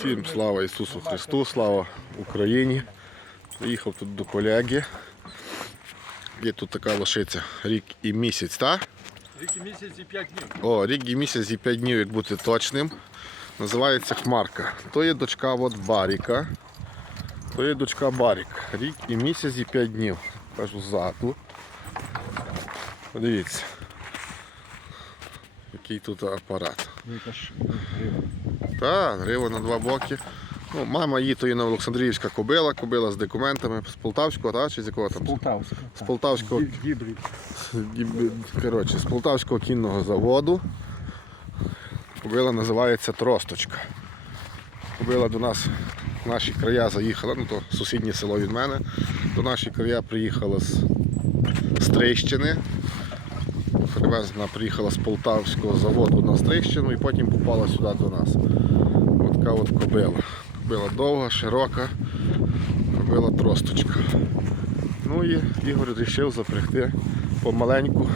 Всім слава Ісусу Христу, слава Україні. Приїхав тут до колеги. Є тут така лошиця рік і місяць, так? Рік і місяць і 5 днів. О, рік і місяць і 5 днів, як бути точним. Називається Хмарка. То є дочка от Баріка. То є дочка Барік. Рік і місяць і 5 днів. Кажу ззаду. Подивіться. Який тут апарат. Яка ж Так, грива на два боки. Ну, мама її то є на Олександрівська кобила, кобила з документами з Полтавського, та, чи з якого там? Полтавська. З Полтавського, Гібрид. коротше, з Полтавського кінного заводу. Кобила називається Тросточка. Кобила до нас в наші края заїхала, ну то сусіднє село від мене. До наші края приїхала з Стрищини. Привезена приїхала з Полтавського заводу на Стрищину і потім попала сюди до нас. От така от кобила. Кобила довга, широка, кобила тросточка. Ну і Ігор вирішив запрягти помаленьку,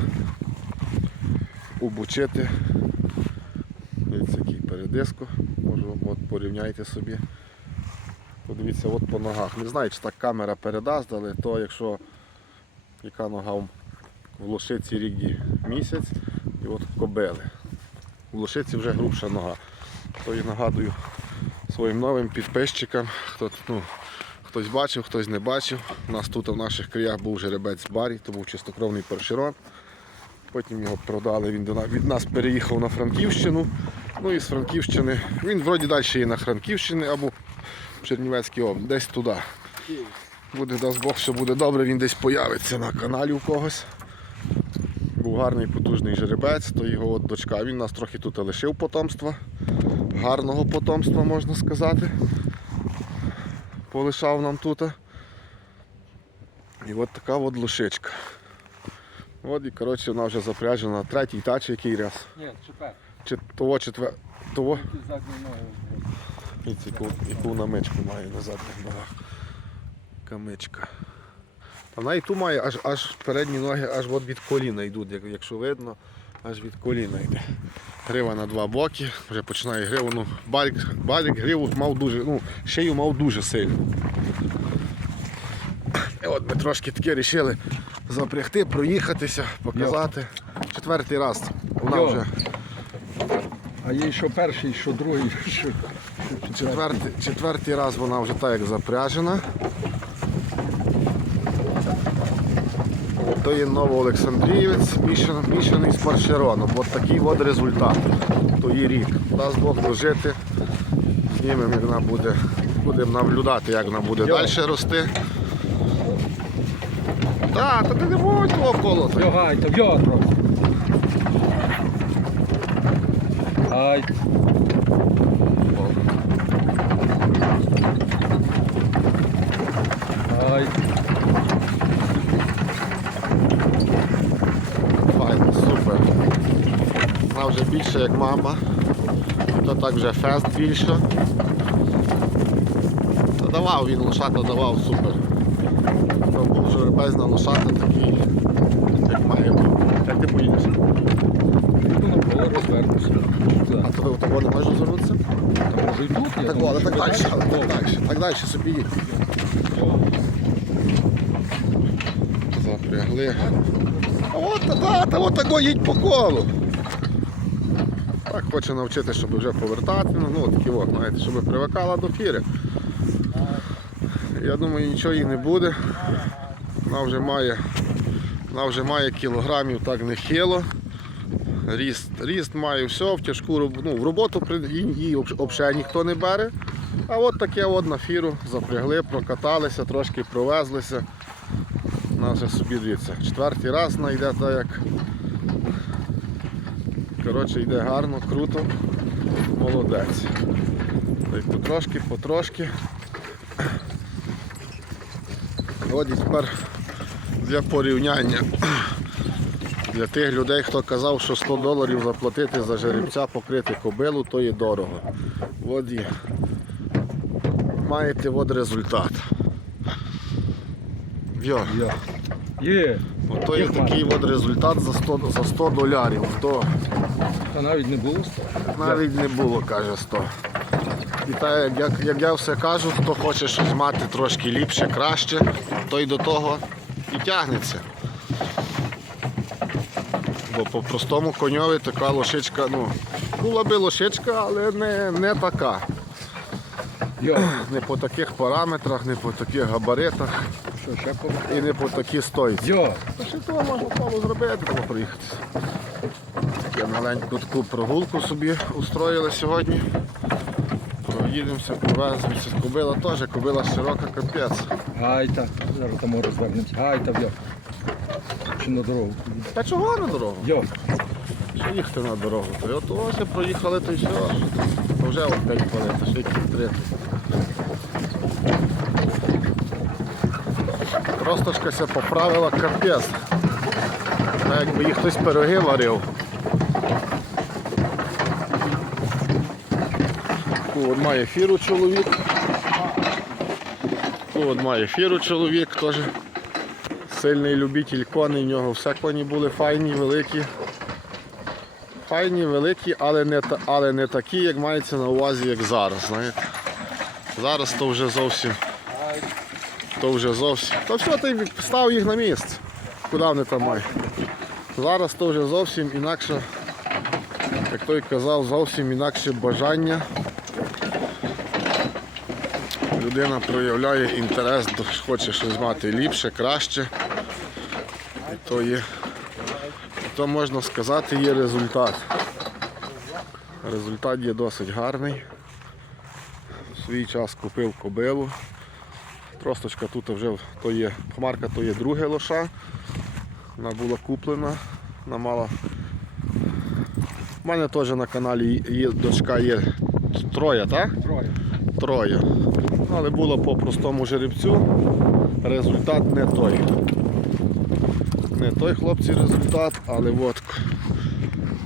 обучити. Дивіться, який передиско. Можу, от порівняйте собі. Подивіться от по ногах. Не знаю, чи так камера передасть, але то якщо яка нога в лошиці рік і місяць і от кобили. У лошиці вже грубша нога. То і нагадую своїм новим підписчикам, хто, ну, хтось бачив, хтось не бачив. У нас тут в наших краях був жеребець Барі, то був чистокровний першерон. Потім його продали, він до нас, від нас переїхав на Франківщину. Ну і з Франківщини. Він вроді далі є на Франківщині або в Чернівецькій області, десь туди. Буде, дасть Бог, що буде добре, він десь появиться на каналі у когось. Був гарний потужний жеребець, то його от дочка. Він нас трохи тут лишив потомства. Гарного потомства, можна сказати. Полишав нам тут. І от така от лошичка. От і коротше вона вже запряжена третій та чи який раз. Ні, чекай. Чи того четвер... того. Ноги. Дивіться, яку, яку намичку має на задніх ногах. Камичка. Вона і ту має аж, аж передні ноги аж от від коліна йдуть, як- якщо видно, аж від коліна йде. Грива на два боки, вже починає гриву. Ну, Барік, Барік гриву мав дуже, ну, шию мав дуже сильно. І от ми трошки таки вирішили запрягти, проїхатися, показати. Четвертий раз вона Йо. вже А є що перший, що другий, що Четвертий, четвертий раз вона вже так як запряжена. То є Новоолександрієвець, мішаний, мішаний з паршероном. От такий от результат. То є рік. Дасть Бог дожити. Знімемо, як вона буде. Будемо наблюдати, як вона буде далі рости. Так, та ти не будь около. Йогай, то йога трохи. Ай. Файно, супер. Вона вже більше як мама. То так вже фест більше. Та давав він лошата, давав супер. То був жеребець на лошата такий, як має бути. Як ти поїдеш? Ну. А то ви у того не можеш розвернутися? Та може й тут. я Так, думаю, але так далі, але так далі. Так далі собі їдь. Запрягли. А от та, та, та от тако їдь по колу. Так хоче навчити, щоб вже повертати, ну, ну такі от, знаєте, щоб привикала до фіри. Я думаю, нічого їй не буде. Вона вже має, вона вже має кілограмів так нехило. Ріст, ріст має все, в тяжку роб- ну, в роботу її, взагалі ніхто не бере. А от таке от на фіру запрягли, прокаталися, трошки провезлися. Вона вже собі дивіться. Четвертий раз вона йде так як. Коротше, йде гарно, круто, молодець. Потрошки, потрошки. От і тепер для порівняння. Для тих людей, хто казав, що 100 доларів заплатити за жеребця покрити кобилу, то є дорого. От і маєте от результат. Йо. Є. ото є такий от результат за 100, за 100 доларів. То Та навіть не було. навіть не було, каже 100. І так, як, як, як я все кажу, хто хоче щось мати трошки ліпше, краще, той до того і тягнеться. Бо по простому коньові така лошичка, ну, була би лошичка, але не, не така. Йо, Не по таких параметрах, не по таких габаритах що ще і не по такій стойці. Йо, Та ще того можна коло зробити, треба проїхатися. Я маленьку таку прогулку собі устроїли сьогодні. Проїдемося, повеземося. Кобила теж, кобила широка капець. гайта. Зараз там розвернемося. Гайта, йо. Чи на дорогу? Та чого на дорогу? Йо, Що їхати на дорогу? От ось проїхали, то й все. Вже от 5 хвилин, то ще якісь 3. Росточка ся поправила капець. Та якби їх хтось пироги варив. Таку от має фіру чоловік. Таку от має фіру чоловік, теж сильний любитель коней, в нього все коні були файні, великі. Файні, великі, але не, але не такі, як мається на увазі, як зараз. Знаєте. Зараз то вже зовсім. То вже зовсім. Та все, ти став їх на місце. Куди вони там мають? Зараз то вже зовсім інакше, як той казав, зовсім інакше бажання. Людина проявляє інтерес, хоче щось мати ліпше, краще. І то є то можна сказати є результат. Результат є досить гарний. В свій час купив кобилу. Тросточка тут вже то є, хмарка то є друге лоша. Вона була куплена, вона мала. У мене теж на каналі є дочка є троє, так? троє. Троє. Але було по простому жеребцю. Результат не той. Не той хлопці результат, але от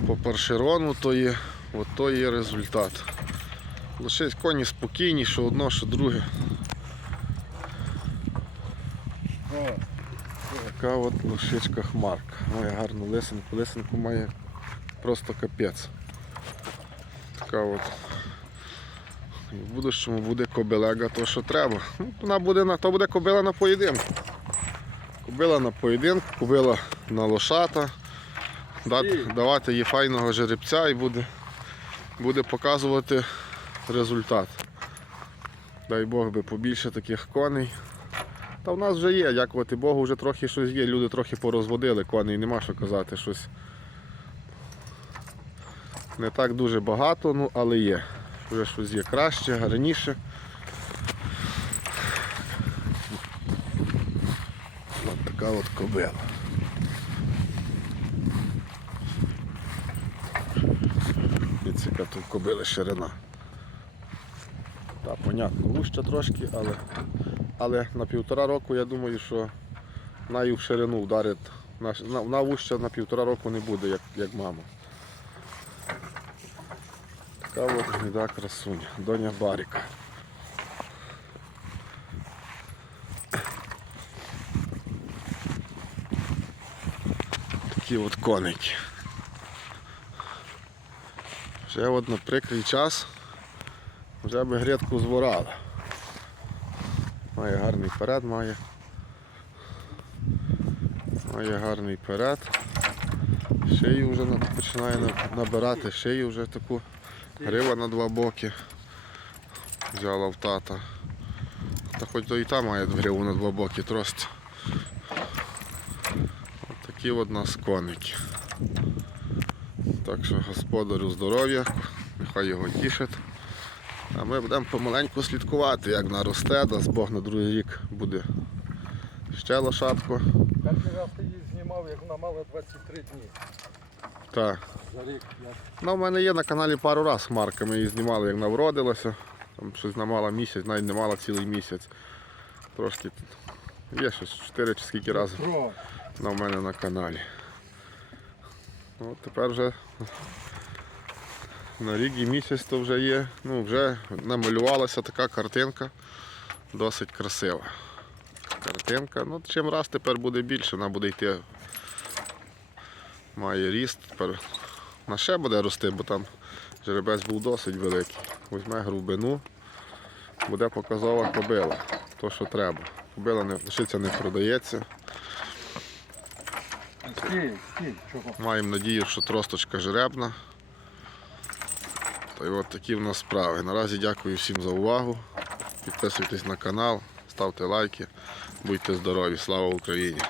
по паршерону то є, от то є результат. Лише коні спокійні, що одно, що друге. Така от лошичка хмарка. Має гарну лисинку. Лисинку має просто капець. Така от. І в будущому буде кобелега, то що треба. Ну, Вона буде на, то буде кобила на поєдинку. Кобила на поєдинку, кобила на лошата. Дати, давати їй файного жеребця і буде, буде показувати результат. Дай Бог би побільше таких коней. Та в нас вже є, дякувати Богу, вже трохи щось є. Люди трохи порозводили коней, нема що казати, щось. Не так дуже багато, ну але є. Вже щось є краще, гарніше. От така от кобила. Яка тут кобили ширина. Так, понятно, вуща трошки, але але на півтора року я думаю, що її в ширину вдарить. На вуща на півтора року не буде, як, як мама. Така от гніда красуня, доня Баріка. Такі от коники. Вже от на прикрий час вже би грядку зворала. Має гарний перед, має. Має гарний перед. Шию вже починає набирати, шию вже таку. Грива на два боки. Взяла в тата. Та хоч то і та має гриву на два боки трость. От такі от нас коники. Так що господарю здоров'я, нехай його тішить. А ми будемо помаленьку слідкувати, як наросте, дасть Бог на другий рік буде ще лошадку. перший раз ти її знімав, як вона мала 23 дні. Так. За рік. Я... Ну, в мене є на каналі пару раз хмарка, ми її знімали, як вона вродилася. Там щось не мала місяць, навіть не мала цілий місяць. Трошки є щось 4 чи скільки разів Тро. на в мене на каналі. От тепер вже на рік і місяць то вже є. Ну, вже намалювалася така картинка, досить красива. Картинка. Ну, чим раз тепер буде більше, вона буде йти. Має ріст, тепер вона ще буде рости, бо там жеребець був досить великий. візьме грубину, буде показова кобила. То, що треба. Кобила не, лишиця не продається. Маємо надію, що тросточка жеребна. Та й от такі в нас справи. Наразі дякую всім за увагу. Підписуйтесь на канал, ставте лайки, будьте здорові. Слава Україні!